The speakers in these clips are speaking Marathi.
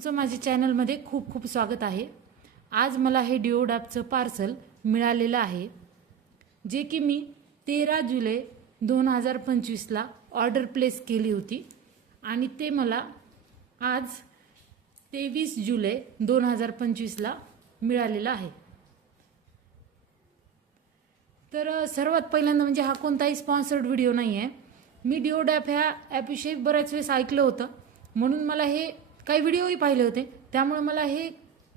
तुमचं माझ्या चॅनलमध्ये खूप खूप स्वागत आहे। आज मला हे डिओडॅपचं पार्सल मिळालेलं आहे, जे की मी 13 जुलै 2025ला ऑर्डर प्लेस केली होती आणि ते मला आज 23 जुलै 2025ला मिळालेलं आहे। तर सर्वात पहिल्यांदा म्हणजे हा कोणताही स्पॉन्सर्ड व्हिडिओ नाही आहे। मी डिओडॅप ह्या ॲपविषयी बऱ्याच वेळेस ऐकलं होतं, म्हणून मला हे काही व्हिडिओही पाहिले होते, त्यामुळे मला हे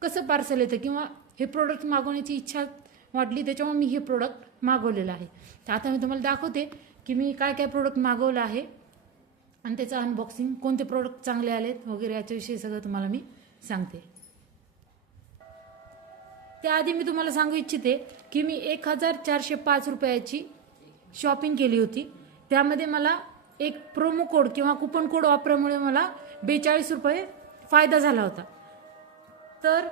कसं पार्सल येतं किंवा हे प्रोडक्ट मागवण्याची इच्छा वाटली, त्याच्यामुळे मी हे प्रोडक्ट मागवलेलं आहे। तर आता मी तुम्हाला दाखवते की मी काय काय प्रोडक्ट मागवलं आहे आणि त्याचं अनबॉक्सिंग, कोणते प्रोडक्ट चांगले आलेत वगैरे याच्याविषयी सगळं तुम्हाला मी सांगते। त्याआधी मी तुम्हाला सांगू इच्छिते की मी 1405 रुपयाची शॉपिंग केली होती। त्यामध्ये मला एक प्रोमो कोड किंवा कुपन कोड वापरल्यामुळे मला 42 रुपये फायदा झाला होता। तर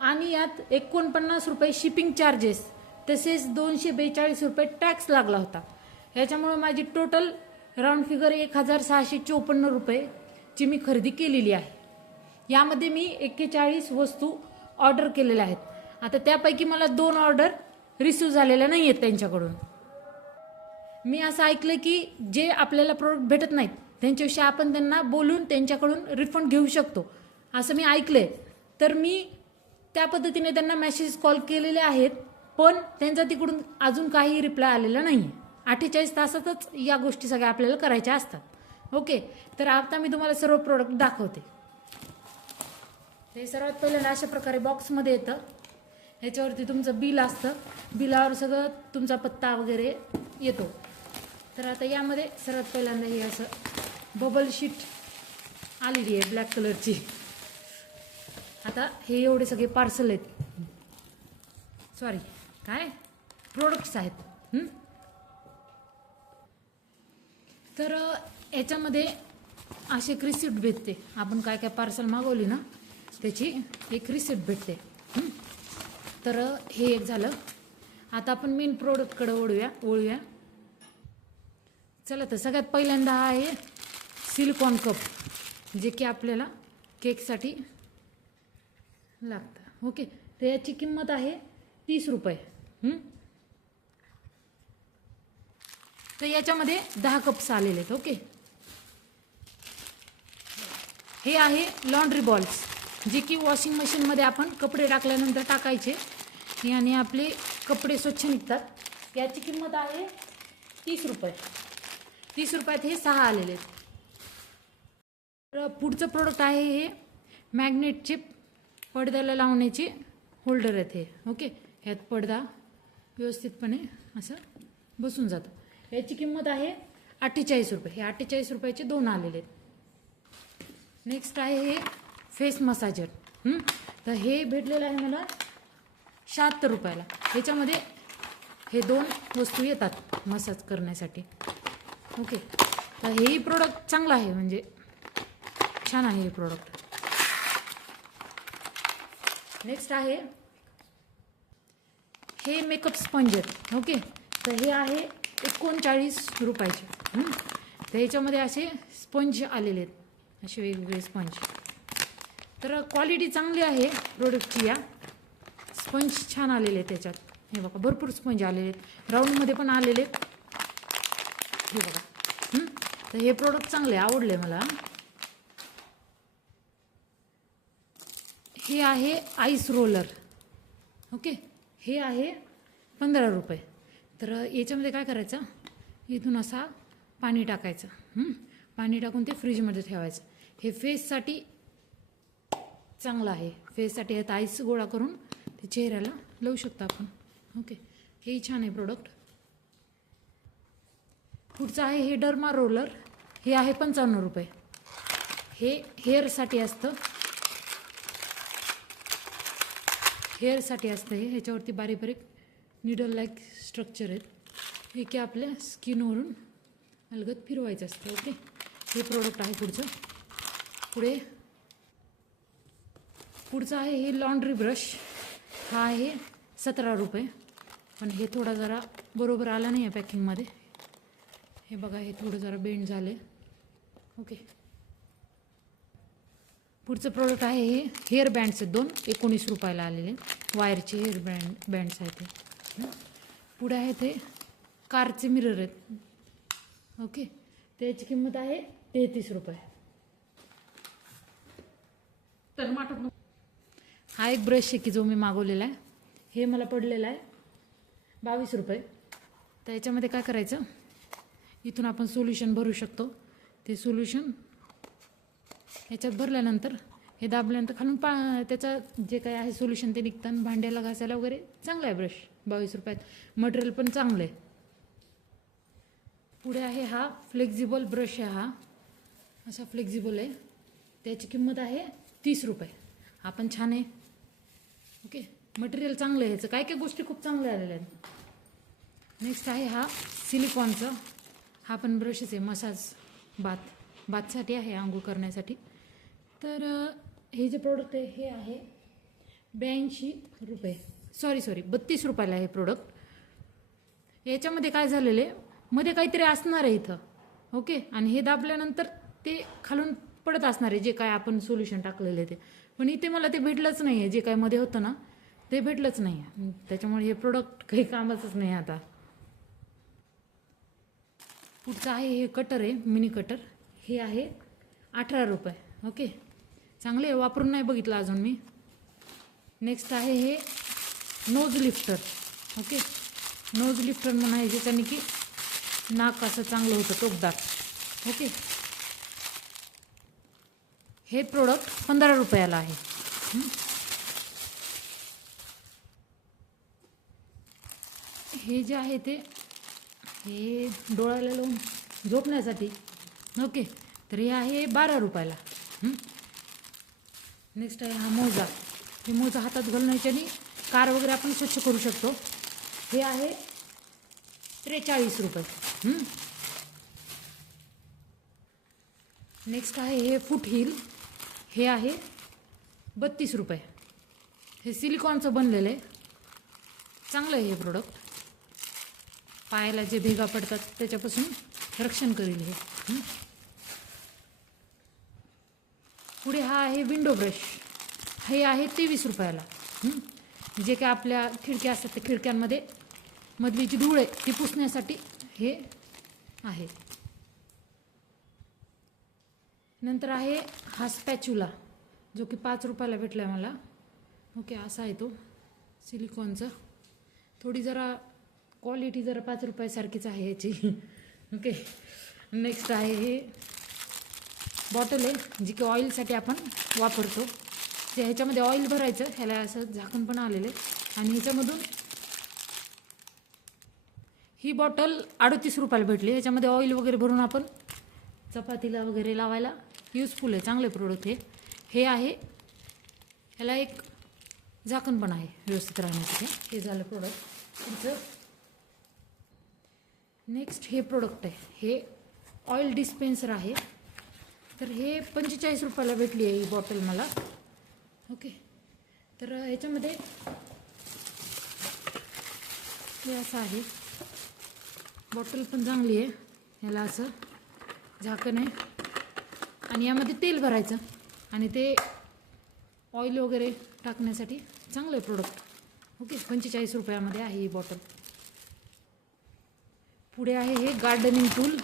आणि यात 49 रुपये शिपिंग चार्जेस तसेच 242 रुपये टॅक्स लागला होता। याच्यामुळे माझी टोटल राऊंड फिगर 1654 रुपयेची मी खरेदी केलेली आहे। यामध्ये मी 41 वस्तू ऑर्डर केलेल्या आहेत। आता त्यापैकी मला 2 ऑर्डर रिसीव झालेल्या नाही आहेत त्यांच्याकडून। मी असं ऐकलं की जे आपल्याला प्रोडक्ट भेटत नाहीत त्यांच्याविषयी आपण त्यांना बोलून त्यांच्याकडून रिफंड घेऊ शकतो, असं मी ऐकलंय। तर मी त्या पद्धतीने त्यांना मेसेज कॉल केलेले आहेत, पण त्यांचा तिकडून अजून काही रिप्लाय आलेला नाही आहे। 48 तासातच या गोष्टी सगळ्या आपल्याला करायच्या असतात। ओके, तर आता मी तुम्हाला सर्व प्रोडक्ट दाखवते। ते सर्वात पहिल्यांदा अशा प्रकारे बॉक्समध्ये येतं, ह्याच्यावरती तुमचं बिल असतं, बिलावर सगळं तुमचा पत्ता वगैरे येतो। तर आता यामध्ये सर्वात पहिल्यांदा हे असं बबल शीट आलेली आहे ब्लॅक कलरची। आता हे एवढे सगळे पार्सल आहेत, सॉरी काय प्रोडक्ट्स आहेत। तर याच्यामध्ये अशी एक रिसिप्ट भेटते, आपण काय काय पार्सल मागवली ना त्याची एक रिसिप्ट भेटते। तर हे एक झालं। आता आपण मेन प्रोडक्टकडे वळूया। चला, तर सगळ्यात पहिल्यांदा हा आहे सिलिकॉन कप, जे की आपल्याला केकसाठी लागतं। ओके, तर याची किंमत आहे 30 रुपये। तर याच्यामध्ये 10 कप्स आलेले आहेत। ओके, हे आहे लॉन्ड्री बॉल्स, जे की वॉशिंग मशीनमध्ये आपण कपडे टाकल्यानंतर टाकायचे आणि आपले कपडे स्वच्छ निघतात। याची किंमत आहे 30 रुपये। 30 रुपयात हे 6 आलेले आहेत। तर पुढचं प्रोडक्ट आहे हे मॅग्नेटचे पडद्याला लावण्याचे होल्डर आहेत हे। ओके, ह्यात पडदा व्यवस्थितपणे असं बसून जातं। याची किंमत आहे 48 रुपये। हे 48 रुपयाचे 2 आलेले आहेत। नेक्स्ट आहे हे फेस मसाजर। तर हे भेटलेलं आहे मला 76 रुपयाला। ह्याच्यामध्ये हे 2 वस्तू येतात मसाज करण्यासाठी। ओके, तर हेही प्रोडक्ट चांगलं आहे, म्हणजे छान आहे हे प्रोडक्ट। नेक्स्ट आहे हे मेकअप स्पंज आहेत। ओके, तर हे आहे 39 रुपयाचे। तर ह्याच्यामध्ये असे स्पंज आलेले आहेत, असे वेगवेगळे स्पंज। तर क्वालिटी चांगली आहे प्रोडक्टची। या स्पंज छान आलेले आहेत त्याच्यात, हे बघा भरपूर स्पंज आलेले आहेत, राऊंडमध्ये पण आलेले आहेत, हे बघा। तर हे प्रोडक्ट चांगले आवडले मला। हे आहे आईस रोलर। ओके, हे आहे 15 रुपये। तर याच्यामध्ये काय करायचं, इथून असा पाणी टाकायचं, पाणी टाकून ते फ्रीजमध्ये ठेवायचं। हे फेससाठी चांगलं आहे, फेससाठी ह्यात आईस गोळा करून ते चेहऱ्याला लावू शकतो आपण। ओके, हेही छान आहे प्रोडक्ट। पुढचं आहे हे डर्मा रोलर, हे आहे 55 रुपये। हे हेअरसाठी असतं, हेअरसाठी असतं हे। ह्याच्यावरती बारीक बारीक निडल लाईक स्ट्रक्चर आहेत, हे की आपल्या स्किनवरून अलगद फिरवायचं असतं। ओके, हे प्रोडक्ट आहे पुढचं। पुढचं आहे हे लॉन्ड्री ब्रश, हा आहे 17 रुपये। पण हे थोडा जरा बरोबर आला नाही आहे पॅकिंगमध्ये, हे बघा, हे थोडं जरा बेंड झाले। ओके, पुढचं प्रोडक्ट आहे हे हेअर बँड्स आहेत 2 19 रुपयाला आलेले वायरचे हेअर बँड्स आहेत ते. पुढे आहे ते कारचे मिरर आहेत. ओके, त्याची किंमत आहे 33 रुपये. तर माठत हा एक ब्रश आहे की जो मी मागवलेला आहे. हे मला पडलेला आहे 22 रुपये. तर याच्यामध्ये काय करायचं, इथून आपण सोल्युशन भरू शकतो. ते सोल्युशन याच्यात भरल्यानंतर हे दाबल्यानंतर खालून त्याचं जे काय आहे सोल्युशन ते निघतं आणि भांड्याला घासायला वगैरे चांगला आहे ब्रश. 22 रुपयात. मटेरियल पण चांगलं आहे. पुढे आहे हा फ्लेक्झिबल ब्रश आहे. हा असा फ्लेक्झिबल आहे. त्याची किंमत आहे 30 रुपये. हा पण छान आहे. ओके, मटेरियल चांगलं आहे. ह्याचं काय काय गोष्टी खूप चांगल्या आलेल्या आहेत. नेक्स्ट आहे हा सिलिकॉनचा. हा पण ब्रशच आहे. मसाज बाथसाठी आहे, आंघोळ करण्यासाठी. तर हे जे प्रोडक्ट आहे हे आहे 82 रुपये. सॉरी 32 रुपयाला आहे प्रोडक्ट. याच्यामध्ये काय झालेलं आहे, मध्ये काहीतरी असणार आहे इथं. ओके, आणि हे दाबल्यानंतर ते खालून पडत असणार आहे जे काय आपण सोल्युशन टाकलेलं आहे ते. पण इथे मला ते भेटलंच नाही आहे. जे काय मध्ये होतं ना ते भेटलंच नाही आहे. त्याच्यामुळे हे प्रोडक्ट काही कामाचंच नाही आता. पुढचं आहे हे कटर आहे, मिनी कटर. हे आहे 18 रुपये. ओके, चांगले आहे. वापरून नाही बघितलं अजून मी. नेक्स्ट आहे हे nose lifter. Okay, nose lifter म्हणून आहे ज्याच्याने की नाक असं चांगलं होतं, टोकदार. ओके, हे प्रोडक्ट 15 रुपयाला आहे. हे जे आहे ते हे डोळ्याला लावून झोपण्यासाठी. ओके, तर हे आहे 12 रुपयाला. नेक्स्ट आहे हा मोजा. हे मोजा हातात घालण्याच्याने कार वगैरे आपण स्वच्छ करू शकतो. हे आहे 43 रुपये. नेक्स्ट आहे हे फूट हिल. हे आहे 32 रुपये. हे सिलिकॉनचं बनलेलं आहे. चांगलं आहे हे प्रोडक्ट. पायाला जे भेगा पडतात त्याच्यापासून रक्षण करेल हे. पुढे हा आहे विंडो ब्रश. हे आहे 23 रुपयाला. जे काय आपल्या खिडक्या असतात त्या खिडक्यांमध्ये मधली जी धूळ आहे ती पुसण्यासाठी हे आहे. नंतर आहे हा स्पॅच्युला जो की 5 रुपयाला भेटला आहे मला. ओके, असा आहे तो सिलिकॉनचा. थोडी जरा क्वालिटी जरा 5 रुपयासारखीच आहे याची. ओके, नेक्स्ट आहे हे बॉटल आहे जी की ऑइलसाठी आपण वापरतो. ते ह्याच्यामध्ये ऑइल भरायचं. ह्याला असं झाकण पण आलेलं आहे. आणि ह्याच्यामधून ही बॉटल 38 रुपयाला भेटली. ह्याच्यामध्ये ऑइल वगैरे भरून आपण चपातीला वगैरे लावायला युजफुल आहे. चांगले प्रोडक्ट हे आहे. ह्याला एक झाकण पण आहे व्यवस्थित राहण्यासाठी. हे झालं प्रोडक्ट. पुढचं नेक्स्ट हे प्रोडक्ट आहे. हे ऑइल डिस्पेन्सर आहे. तर हे 45 रुपयाला भेटली आहे ही बॉटल मला. ओके, तर ह्याच्यामध्ये हे असं आहे. बॉटल पण चांगली आहे. ह्याला असं झाकण आहे आणि यामध्ये तेल भरायचं आणि ते ऑइल वगैरे टाकण्यासाठी चांगलं आहे प्रोडक्ट. ओके, 45 रुपयामध्ये आहे ही बॉटल. पुढे आहे हे गार्डनिंग टूल.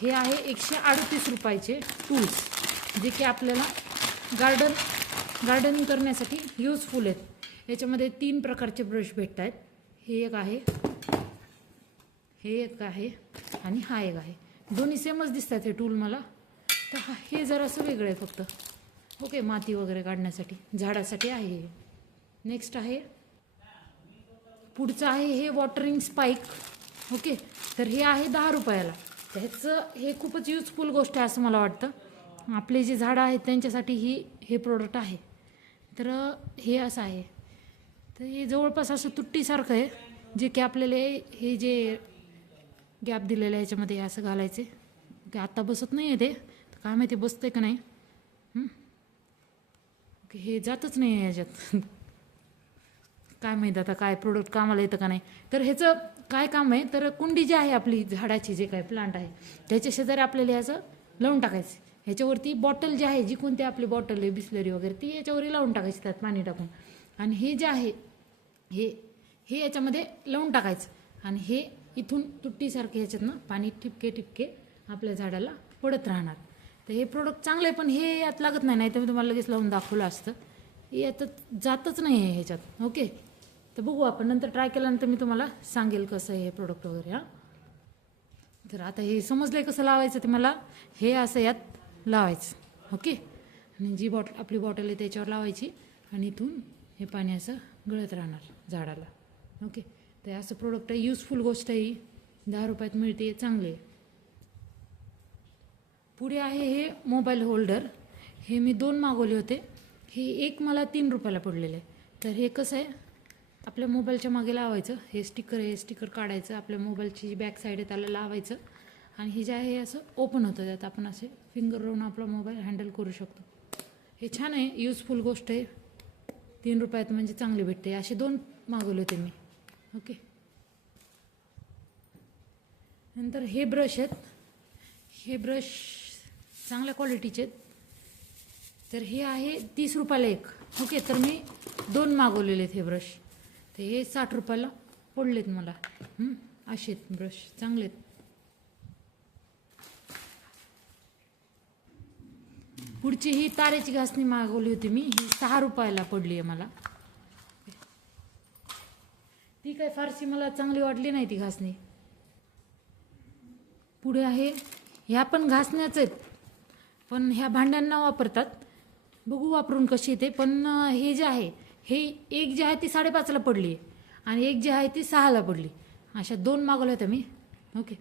हे आहे 138 रुपयाचे टूल्स जे की आपल्याला गार्डनिंग करण्यासाठी यूजफुल आहेत. याच्यामध्ये 3 प्रकारचे ब्रश भेटत आहेत. हे एक आहे, हे एक आहे आणि हा एक आहे. दोन्ही सेमच दिसतात हे टूल मला. तर हे जरासं वेगळं आहे फक्त. ओके, माती वगैरे काढण्यासाठी झाडासाठी आहे हे. नेक्स्ट आहे पुढचं आहे हे वॉटरिंग स्पाईक. ओके, तर हे आहे 10 रुपयाला. त्याचं हे खूपच युजफुल गोष्ट आहे असं मला वाटतं. आपले जे झाडं आहेत त्यांच्यासाठी हे प्रोडक्ट आहे. तर हे असं आहे. तर हे जवळपास असं तुट्टीसारखं आहे जे की आपल्याला हे जे गॅप दिलेलं आहे ह्याच्यामध्ये असं घालायचे. की आत्ता बसत नाही आहे ते, तर काय माहिती बसतंय का नाही. ओके, हे जातच नाही आहे ह्याच्यात. काय माहीत आता काय प्रोडक्ट कामाला येतं का नाही. तर ह्याचं काय काम आहे, तर कुंडी जी आहे आपली झाडाची जे काय प्लांट आहे त्याच्या शेजारी आपल्याला ह्याचं लावून टाकायचं. ह्याच्यावरती बॉटल जी आहे, जी कोणती आपली बॉटल आहे बिस्लरी वगैरे, ती याच्यावरही लावून टाकायची त्यात पाणी टाकून. आणि हे जे आहे हे याच्यामध्ये लावून टाकायचं आणि हे इथून तुट्टीसारखे ह्याच्यातनं पाणी ठिपके ठिपके आपल्या झाडाला पडत राहणार. तर हे प्रोडक्ट चांगलं आहे, पण हे यात लागत नाही, तर मी तुम्हाला लगेच लावून दाखवलं असतं. यात जातच नाही आहे ह्याच्यात. ओके, तर बघू आपण नंतर ट्राय केल्यानंतर मी तुम्हाला सांगेल कसं आहे हे प्रोडक्ट वगैरे. हां, तर आता हे समजलं कसं लावायचं ते मला. हे असं यात लावायचं. ओके, आणि जी आपली बॉटल आहे त्याच्यावर लावायची आणि इथून हे पाणी असं गळत राहणार झाडाला. ओके, तर असं प्रोडक्ट आहे, युजफुल गोष्ट आहे ही, 10 रुपयात मिळते, चांगले. पुढे आहे हे मोबाईल होल्डर. हे मी 2 मागवले होते. हे एक मला 3 रुपयाला पडलेलं आहे. तर हे कसं आहे, आपल्या मोबाईलच्या मागे लावायचं. हे स्टिकर आहे, हे स्टिकर काढायचं, आपल्या मोबाईलची जी बॅक साईड आहे त्याला लावायचं आणि हे जे आहे हे असं ओपन होतं. त्यात आपण असे फिंगर लावून आपला मोबाईल हँडल करू शकतो. हे छान आहे, युजफुल गोष्ट आहे. 3 रुपयात म्हणजे चांगले भेटते. असे 2 मागवले होते मी. ओके, नंतर हे ब्रश आहेत. हे ब्रश चांगल्या क्वालिटीचे आहेत. तर हे आहे 30 रुपयाला एक. ओके, तर मी 2 मागवलेले आहेत हे ब्रश. तर हे 60 रुपयाला पडलेत मला. असे आहेत ब्रश, चांगले आहेत. पुढची ही तारेची घासणी मागवली होती मी. ही 6 रुपयाला पडली आहे मला. ती काय फारशी मला चांगली वाटली नाही ती घासणी. पुढे आहे, ह्या पण घासण्याच आहेत, पण ह्या भांड्यांना वापरतात. बघू वापरून कशी येते. पण हे जे आहे, हे एक जे आहे ती 5.5ला पडली आहे आणि एक जे आहे ती 6ला पडली. अशा 2 मागवल्या होत्या मी. ओके,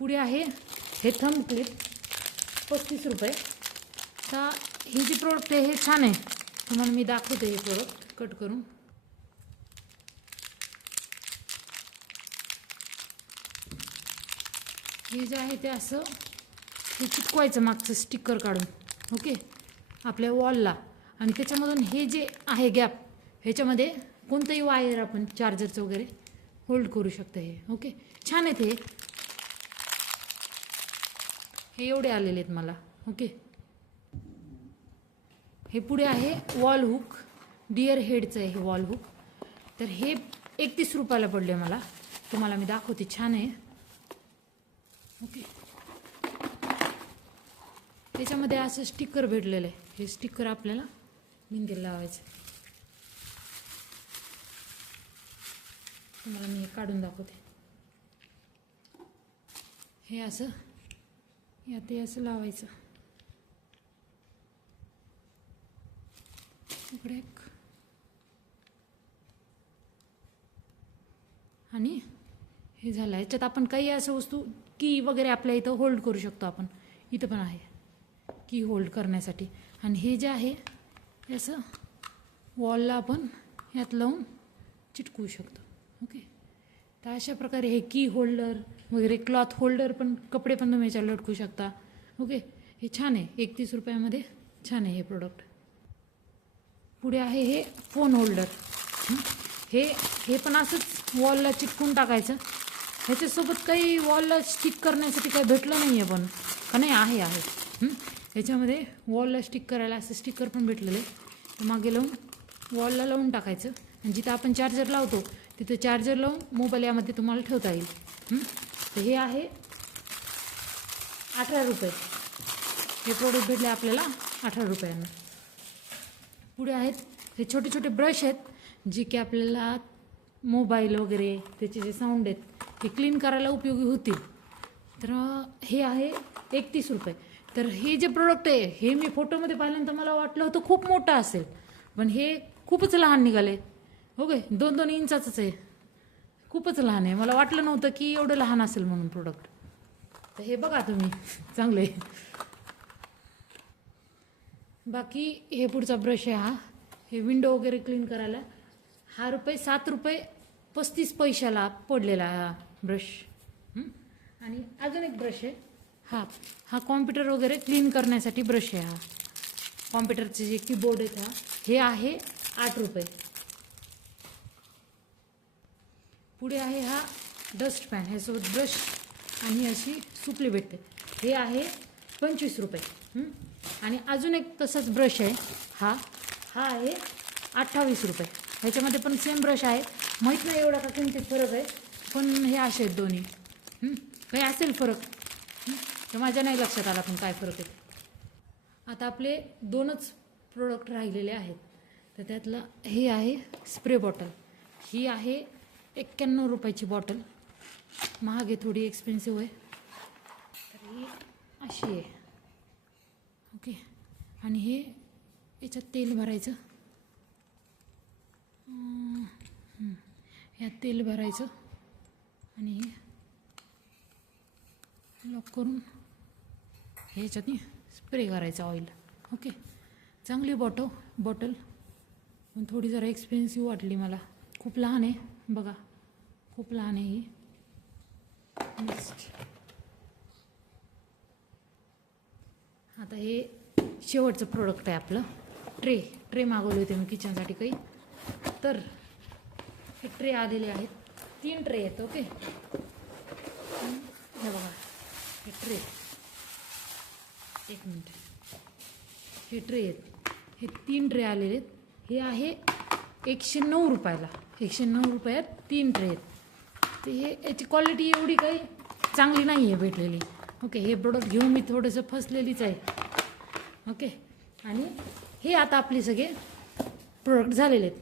पुढे आहे हे थंब क्लिप, 35 रुपये. तर हे जे प्रोडक्ट आहे हे छान आहे. तुम्हाला मी दाखवते हे प्रोडक्ट कट करून. हे जे आहे ते असं हे चिटकवायचं मागचं स्टिकर काढून. ओके, आपल्या वॉलला. आणि त्याच्यामधून हे जे आहे गॅप, ह्याच्यामध्ये कोणतंही वायर आपण चार्जरचं वगैरे होल्ड करू शकतं. हे ओके, छान आहेत हे एवढे आलेले आहेत मला. ओके, हे पुढे आहे वॉल हुक. डिअर हेडचं आहे हे वॉल हुक. तर हे 31 रुपयाला पडले मला. तुम्हाला मी दाखवते, छान आहे. ओके, त्याच्यामध्ये असं स्टिकर भेटलेलं आहे. हे स्टिकर आपल्याला भिंतीला लावायचं. तुम्हाला मी हे काढून दाखवते. हे असं यात हे असं लावायचं. इकडे एक आणि हे झालं. याच्यात आपण काही असं वस्तू की वगैरे आपल्या इथं होल्ड करू शकतो आपण. इथं पण आहे की होल्ड करण्यासाठी. आणि हे जे आहे हे असं वॉलला आपण यात लावून चिटकवू शकतो. ओके, तर अशा प्रकारे हे की होल्डर वगैरे, क्लॉथ होल्डर पण, कपडे पण तुम्ही याच्यावर लटकू शकता. ओके, हे छान आहे. 31 रुपयामध्ये छान आहे हे प्रोडक्ट. पुढे आहे हे फोन होल्डर. हे पण असंच वॉलला चिटकून टाकायचं. ह्याच्यासोबत काही वॉलला स्टिक करण्यासाठी काही भेटलं नाही आहे, पण का नाही आहे. ह्याच्यामध्ये वॉलला स्टिक करायला असं स्टिकर पण भेटलेलं आहे. मागे लावून वॉलला लावून टाकायचं आणि जिथं आपण चार्जर लावतो तिथं चार्जर लावून मोबाईल यामध्ये तुम्हाला ठेवता येईल. तर हे आहे 18 रुपये. हे प्रोडक्ट भेटले आपल्याला 18 रुपयांना. पुढे आहेत हे छोटे छोटे ब्रश आहेत, जे की आपल्याला मोबाईल वगैरे त्याचे जे साऊंड आहेत हे क्लीन करायला उपयोगी होतील. तर हे आहे 31 रुपये. तर हे जे प्रोडक्ट आहे हे मी फोटोमध्ये पाहिल्यानंतर मला वाटलं होतं खूप मोठं असेल, पण हे खूपच लहान निघाले. ओके, 2-2 इंचाचंच आहे. खूपच लहान आहे. मला वाटलं नव्हतं की एवढं लहान असेल म्हणून प्रोडक्ट. तर हे बघा तुम्ही, चांगलं आहे. बाकी हे पुढचा ब्रश आहे हा. हे विंडो वगैरे क्लीन करायला. हा 7 रुपये 35 पैशाला पडलेला हा ब्रश. आणि अजून एक ब्रश आहे हा कॉम्प्युटर वगैरे क्लीन करण्यासाठी ब्रश आहे. हा कॉम्प्युटरचे जे कीबोर्ड आहेत हे आहे 8 रुपये. पुढे आहे हा डस्ट पॅन. ह्यासोबत ब्रश आणि अशी सुपली भेटते. हे आहे 25 रुपये. आणि अजून एक तसाच ब्रश आहे, हा आहे 28 रुपये. ह्याच्यामध्ये पण सेम ब्रश आहे. माहीत नाही एवढा का किमतीत फरक आहे, पण हे असे आहेत दोन्ही. काही असेल फरक, तर माझ्या नाही लक्षात आला पण काय फरक आहे. आता आपले 2च प्रोडक्ट राहिलेले आहेत. तर त्यातलं हे आहे स्प्रे बॉटल. ही आहे 91 रुपयाची बॉटल. महाग आहे, थोडी एक्सपेन्सिव्ह आहे. तर ही अशी आहे. ओके. आणि हे याच्यात तेल भरायचं, यात तेल भरायचं आणि हे लॉक करून ह्याच्यात स्प्रे करायचं ऑइल. ओके. चांगली बॉटल पण थोडी जरा एक्सपेन्सिव्ह वाटली मला. खूप लहान आहे बघा, खूप लहान आहे ही. आता हे शेवटचं प्रोडक्ट आहे आपलं, ट्रे मागवले होते मी किचनसाठी काही. तर हे ट्रे आलेले आहेत, 3 ट्रे आहेत. ओके. हे बघा हे ट्रे, एक मिनिट, हे ट्रे आहेत, हे 3 ट्रे आलेले आहेत. हे आहे 109 रुपयाला. 109 रुपयात 3 ट्रे आहेत. ते हे याची क्वालिटी एवढी काही चांगली नाही आहे भेटलेली. ओके. हे प्रोडक्ट घेऊन मी थोडंसं फसलेलीच आहे. ओके. आणि हे आता आपले सगळे प्रोडक्ट झालेले आहेत.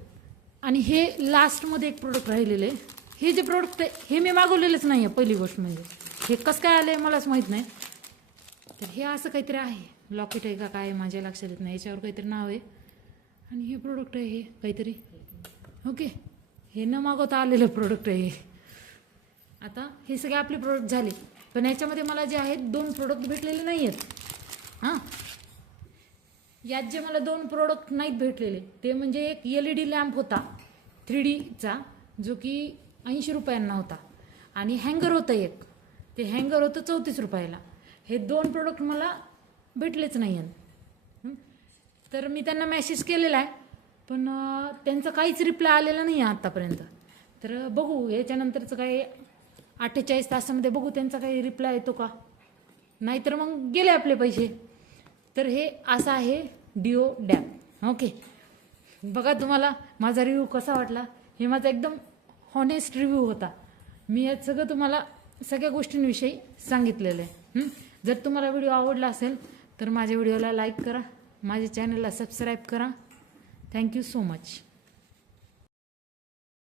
आणि हे लास्टमध्ये एक प्रोडक्ट राहिलेले आहे. हे जे प्रोडक्ट आहे हे मी मागवलेलंच नाही आहे. पहिली गोष्ट म्हणजे हे कसं काय आलं आहे मलाच माहीत नाही. तर हे असं काहीतरी आहे, लॉकेट आहे का काय माझ्या लक्षात येत नाही. याच्यावर काहीतरी नाव आहे आणि हे प्रोडक्ट आहे हे काहीतरी. ओके. हे न मागवता आलेलं प्रोडक्ट आहे हे. आता हे सगळे आपले प्रोडक्ट झाले, पण याच्यामध्ये मला जे आहेत 2 प्रोडक्ट भेटलेले नाही आहेत. हां, यात जे मला 2 प्रोडक्ट नाहीत भेटलेले ते म्हणजे एक LED लॅम्प होता 3Dचा, जो की 80 रुपयांना होता. आणि हँगर होतं एक, ते हँगर होतं 34 रुपयाला. हे 2 प्रोडक्ट मला भेटलेच नाही आहेत. तर मी त्यांना मेसेज केलेला आहे, पण त्यांचा काहीच रिप्लाय आलेला नाही आहे आत्तापर्यंत. तर बघू याच्यानंतरचं काही 48 तासामध्ये बघू त्यांचा काही रिप्लाय येतो का, नाहीतर मग गेले आपले पैसे. तर हे असं आहे डिओ डॅप. ओके. बघा तुम्हाला माझा रिव्ह्यू कसा वाटला. हे माझा एकदम हॉनेस्ट रिव्ह्यू होता. मी यात सगळं तुम्हाला सगळ्या गोष्टींविषयी सांगितलेलं आहे. जर तुम्हाला व्हिडिओ आवडला असेल तर माझ्या व्हिडिओला लाईक करा, माझ्या चॅनलला सबस्क्राईब करा. Thank you so much.